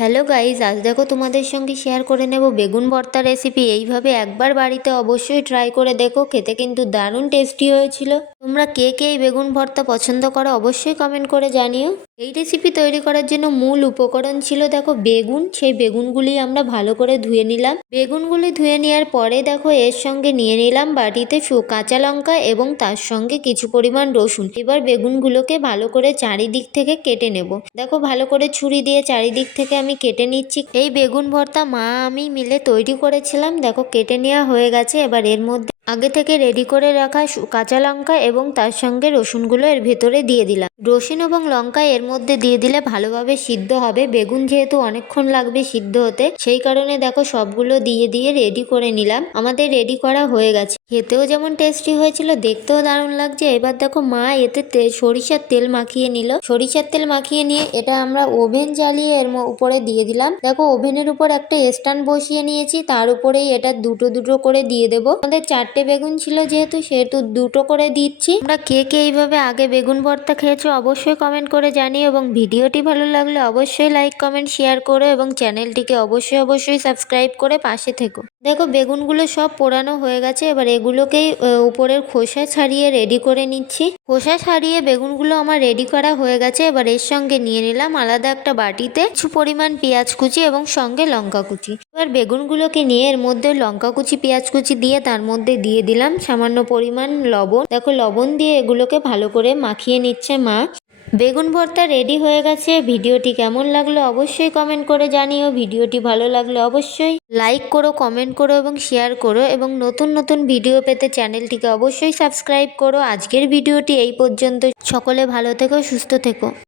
Hello guys আজ দেখো তোমাদের সঙ্গে শেয়ার করে নেব বেগুন ভর্তা রেসিপি এইভাবে একবার বাড়িতে অবশ্যই ট্রাই করে দেখো, খেতে কিন্তু দারুণ টেস্টি হয়েছিল। তোমরা কে কে এই বেগুন ভর্তা পছন্দ করো অবশ্যই কমেন্ট করে জানিও। এই রেসিপি তৈরি করার জন্য মূল উপকরণ ছিল, দেখো, বেগুন। সেই বেগুনগুলি আমরা ভালো করে ধুয়ে নিলাম। বেগুনগুলি ধুয়ে নেওয়ার পরে, দেখো, এর সঙ্গে নিয়ে নিলাম বাটিতে কাঁচা লঙ্কা এবং তার সঙ্গে কিছু পরিমাণ রসুন। এবার বেগুনগুলোকে ভালো করে চারিদিক থেকে কেটে নেব। দেখো, ভালো করে ছুরি দিয়ে চারিদিক থেকে আমি কেটে নিচ্ছি। এই বেগুন ভর্তা মা আমি মিলে তৈরি করেছিলাম। দেখো, কেটে নেওয়া হয়ে গেছে। এবার এর মধ্যে আগে থেকে রেডি করে রাখা কাঁচা লঙ্কা এবং তার সঙ্গে রসুনগুলো এর ভেতরে দিয়ে দিলাম। রসুন এবং লঙ্কা এর মধ্যে দিয়ে দিলে ভালোভাবে সিদ্ধ হবে। বেগুন যেহেতু অনেকক্ষণ লাগবে সিদ্ধ হতে, সেই কারণে দেখো সবগুলো দিয়ে দিয়ে রেডি করে নিলাম। আমাদের রেডি করা হয়ে গেছে। খেতেও যেমন টেস্টি হয়েছিল, দেখতেও দারুণ লাগছে। এবার দেখো মা এতে সরিষার তেল মাখিয়ে নিল। সরিষার তেল মাখিয়ে নিয়ে এটা আমরা ওভেন জ্বালিয়ে এর উপরে দিয়ে দিলাম। দেখো ওভেনের উপর একটা স্ট্যান্ড বসিয়ে নিয়েছি। তার উপরেই এটা দুটো দুটো করে দিয়ে দেবো। আমাদের চারটে বেগুন ছিল যেহেতু, সেহেতু দুটো করে দিচ্ছি। আমরা কে কে এইভাবে আগে বেগুন ভর্তা খেয়েছো অবশ্যই কমেন্ট করে জানিও এবং ভিডিওটি ভালো লাগলে অবশ্যই লাইক কমেন্ট শেয়ার করো এবং চ্যানেলটিকে অবশ্যই অবশ্যই সাবস্ক্রাইব করে পাশে থেকো। দেখো, বেগুনগুলো সব পোড়ানো হয়ে গেছে, এবার এগুলোকেই উপরের খোসা ছাড়িয়ে রেডি করে নিচ্ছি। খোসা ছাড়িয়ে বেগুনগুলো আমার রেডি করা হয়ে গেছে, এবার এর সঙ্গে নিয়ে নিলাম আলাদা একটা বাটিতে কিছু পরিমাণ পেঁয়াজ কুচি এবং সঙ্গে লঙ্কা কুচি। এবার বেগুনগুলোকে নিয়ে এর মধ্যে লঙ্কা কুচি পেঁয়াজ কুচি দিয়ে তার মধ্যে দিয়ে দিলাম সামান্য পরিমাণ লবণ। দেখো, লবণ দিয়ে এগুলোকে ভালো করে মাখিয়ে নিচ্ছে মা। বেগুন ভর্তা রেডি হয়ে গেছে। ভিডিওটি কেমন লাগল অবশ্যই কমেন্ট করে জানিও। ভিডিওটি ভালো লাগলে অবশ্যই লাইক করো কমেন্ট করো এবং শেয়ার করো এবং নতুন নতুন ভিডিও পেতে চ্যানেলটিকে অবশ্যই সাবস্ক্রাইব করো। আজকের ভিডিওটি এই পর্যন্ত সকলে ভালো থেকো, সুস্থ থেকো।